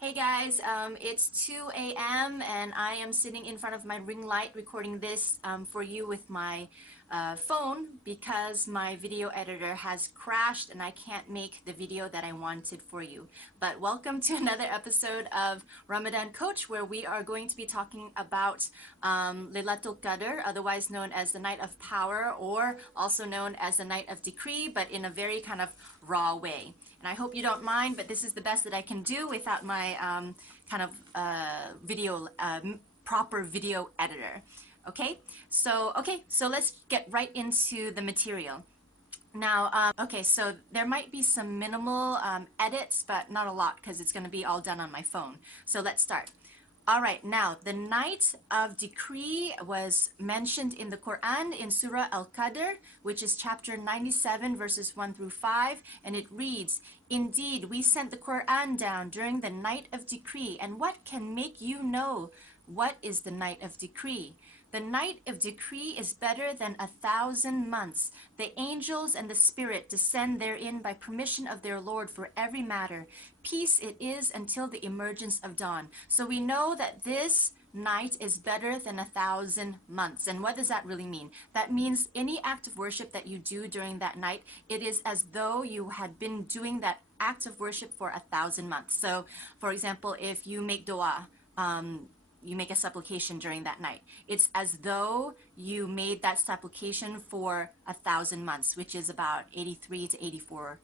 Hey guys, it's 2 a.m. and I am sitting in front of my ring light recording this for you with my phone because my video editor has crashed and I can't make the video that I wanted for you. But welcome to another episode of Ramadan Coach, where we are going to be talking about Laylatul Qadr, otherwise known as the Night of Power, or also known as the Night of Decree, but in a very kind of raw way. And I hope you don't mind, but this is the best that I can do without my proper video editor. So let's get right into the material. Now, so there might be some minimal edits, but not a lot because it's going to be all done on my phone. So let's start. All right, now the night of decree was mentioned in the Quran in Surah Al-Qadr, which is chapter 97, verses 1 through 5, and it reads, "Indeed, we sent the Quran down during the night of decree, and what can make you know what is the night of decree? The night of decree is better than 1,000 months. The angels and the Spirit descend therein by permission of their Lord for every matter. Peace it is until the emergence of dawn." So we know that this night is better than 1,000 months. And what does that really mean? That means any act of worship that you do during that night, it is as though you had been doing that act of worship for 1,000 months. So, for example, if you make dua, you make a supplication during that night, it's as though you made that supplication for 1,000 months, which is about 83 to 84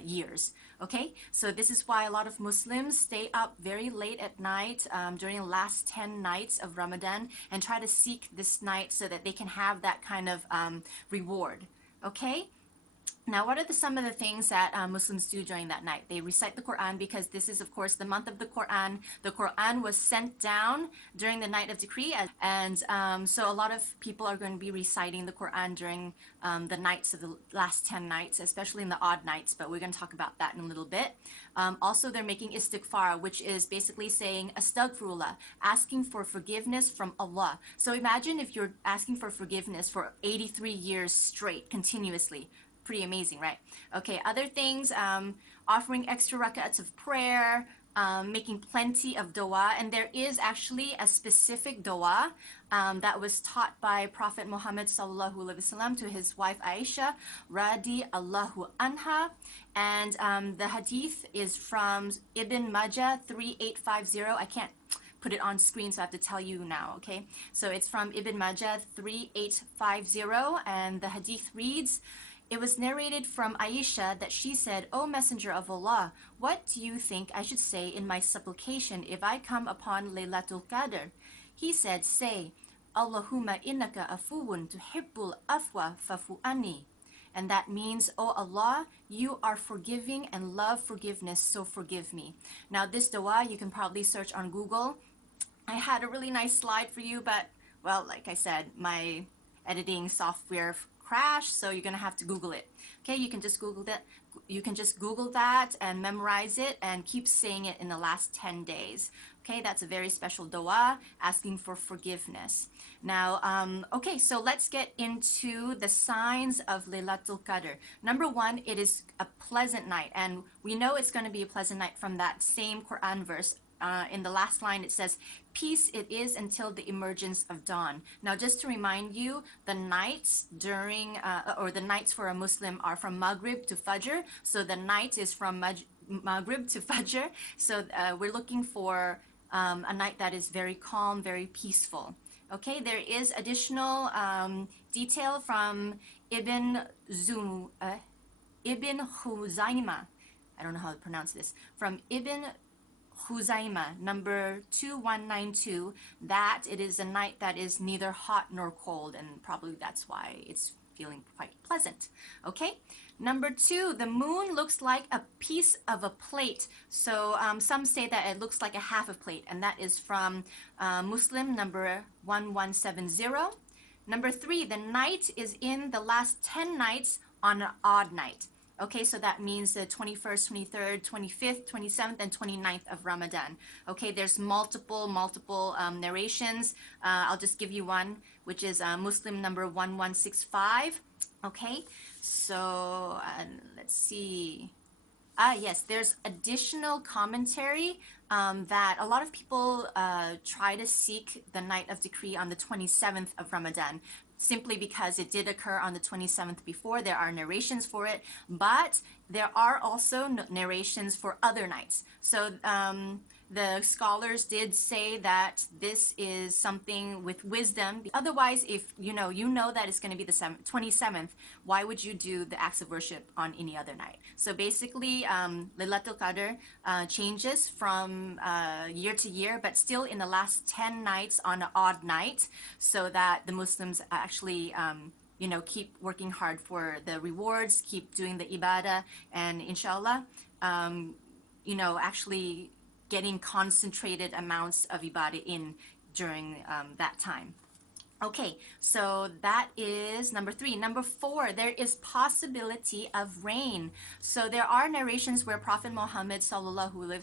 years. Okay, so this is why a lot of Muslims stay up very late at night during the last 10 nights of Ramadan and try to seek this night so that they can have that kind of reward. Okay. Now, what are some of the things that Muslims do during that night? They recite the Quran because this is, of course, the month of the Quran. The Quran was sent down during the night of decree, and so a lot of people are going to be reciting the Quran during the nights of the last 10 nights, especially in the odd nights, but we're going to talk about that in a little bit. Also, they're making istighfar, which is basically saying astaghfirullah, asking for forgiveness from Allah. So imagine if you're asking for forgiveness for 83 years straight, continuously. Pretty amazing, right? Okay, other things, offering extra rak'ats of prayer, making plenty of dua, and there is actually a specific dua that was taught by Prophet Muhammad sallallahu alaihi wasallam to his wife Aisha radi Allahu anha, and the hadith is from Ibn Majah 3850. I can't put it on screen, so I have to tell you now, okay? So it's from Ibn Majah 3850, and the hadith reads, "It was narrated from Aisha that she said, 'O Messenger of Allah, what do you think I should say in my supplication if I come upon Laylatul Qadr?' He said, 'Say, Allahumma innaka afuwun tuhibbul afwa fafu anni.' And that means, 'O Allah, you are forgiving and love forgiveness, so forgive me.'" Now, this dua, you can probably search on Google. I had a really nice slide for you, but, well, like I said, my editing software crashed, so you're gonna have to Google it. Okay, you can just Google that. You can just Google that and memorize it and keep saying it in the last 10 days. Okay, that's a very special dua asking for forgiveness. Now, okay, so let's get into the signs of Laylatul Qadr. Number one, it is a pleasant night, and we know it's going to be a pleasant night from that same Quran verse. In the last line, it says, "Peace it is until the emergence of dawn." Now, just to remind you, the nights during, or the nights for a Muslim are from Maghrib to Fajr. So the night is from Maghrib to Fajr. So we're looking for a night that is very calm, very peaceful. Okay, there is additional detail from Ibn Khuzaimah. I don't know how to pronounce this. From Ibn Khuzaimah, number 2192, that it is a night that is neither hot nor cold, and probably that's why it's feeling quite pleasant. Okay, number two, the moon looks like a piece of a plate. So some say that it looks like a half a plate, and that is from Muslim number 1170. Number three, the night is in the last 10 nights on an odd night. Okay, so that means the 21st, 23rd, 25th, 27th, and 29th of Ramadan. Okay, there's multiple narrations. I'll just give you one, which is Muslim number 1165. Okay, so let's see. Yes, there's additional commentary that a lot of people try to seek the night of decree on the 27th of Ramadan, simply because it did occur on the 27th before. There are narrations for it, but there are also narrations for other nights. So the scholars did say that this is something with wisdom. Otherwise, if you know that it's going to be the 27th, why would you do the acts of worship on any other night? So basically, Laylatul Qadr changes from year to year, but still in the last 10 nights on an odd night, so that the Muslims actually keep working hard for the rewards, keep doing the ibadah, and inshallah, actually getting concentrated amounts of ibadah in during that time. Okay, so that is number 3. Number 4, there is possibility of rain. So there are narrations where Prophet Muhammad sallallahu alaihi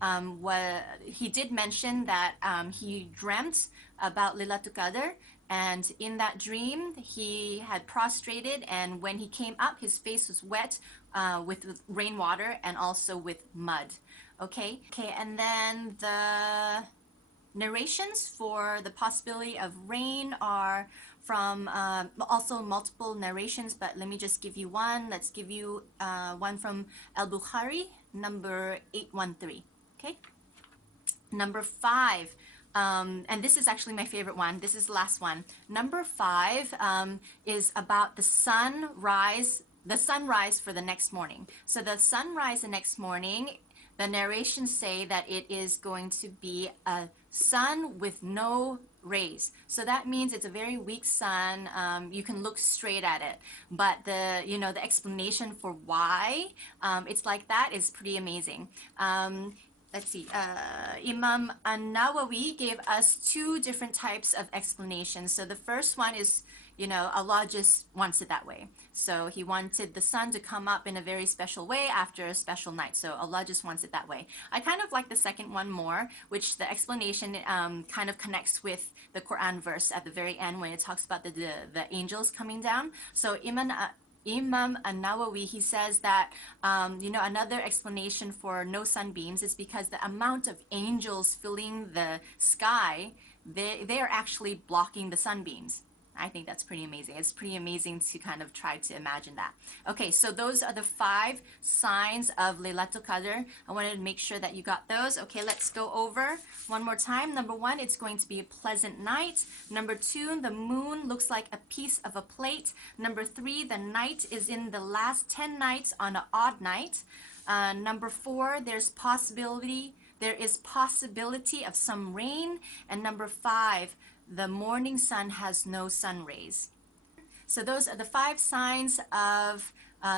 wasallam, he did mention that he dreamt about Laylatul Qadr, and in that dream he had prostrated, and when he came up, his face was wet with rainwater and also with mud. Okay, and then the narrations for the possibility of rain are from also multiple narrations, but let me just give you one. Let's give you one from Al-Bukhari, number 813. Okay, number 5. And this is actually my favorite one. This is the last one. Number 5 is about the sunrise for the next morning. So the sunrise the next morning, the narrations say that it is going to be a sun with no rays. So that means it's a very weak sun. You can look straight at it, but the explanation for why it's like that is pretty amazing. Let's see, Imam An-Nawawi gave us 2 different types of explanations. So the first one is, Allah just wants it that way. So he wanted the sun to come up in a very special way after a special night. So Allah just wants it that way. I kind of like the second one more, which the explanation kind of connects with the Quran verse at the very end when it talks about the angels coming down. So Imam An-Nawawi, he says that another explanation for no sunbeams is because the amount of angels filling the sky, they are actually blocking the sunbeams. I think that's pretty amazing. It's pretty amazing to kind of try to imagine that. Okay, so those are the 5 signs of Laylatul Qadr. I wanted to make sure that you got those. Okay, let's go over one more time. Number 1, it's going to be a pleasant night. Number 2, the moon looks like a piece of a plate. Number 3, the night is in the last 10 nights on an odd night. Number 4, there is possibility of some rain. And number 5, the morning sun has no sun rays. So those are the 5 signs of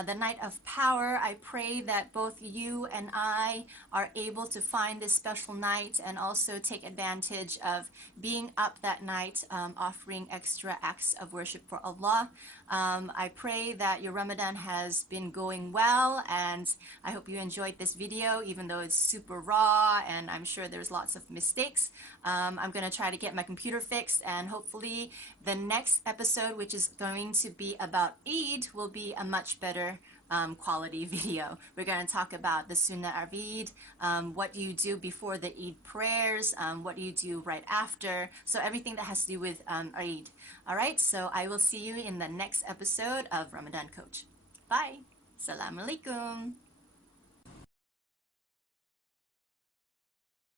the night of power. I pray that both you and I are able to find this special night and also take advantage of being up that night, offering extra acts of worship for Allah. I pray that your Ramadan has been going well, and I hope you enjoyed this video, even though it's super raw and I'm sure there's lots of mistakes. I'm going to try to get my computer fixed, and hopefully the next episode, which is going to be about Eid, will be a much better quality video. We're going to talk about the Sunnah of Eid, what do you do before the Eid prayers, what do you do right after, so everything that has to do with Eid. Alright, so I will see you in the next episode of Ramadan Coach. Bye! Assalamu alaikum!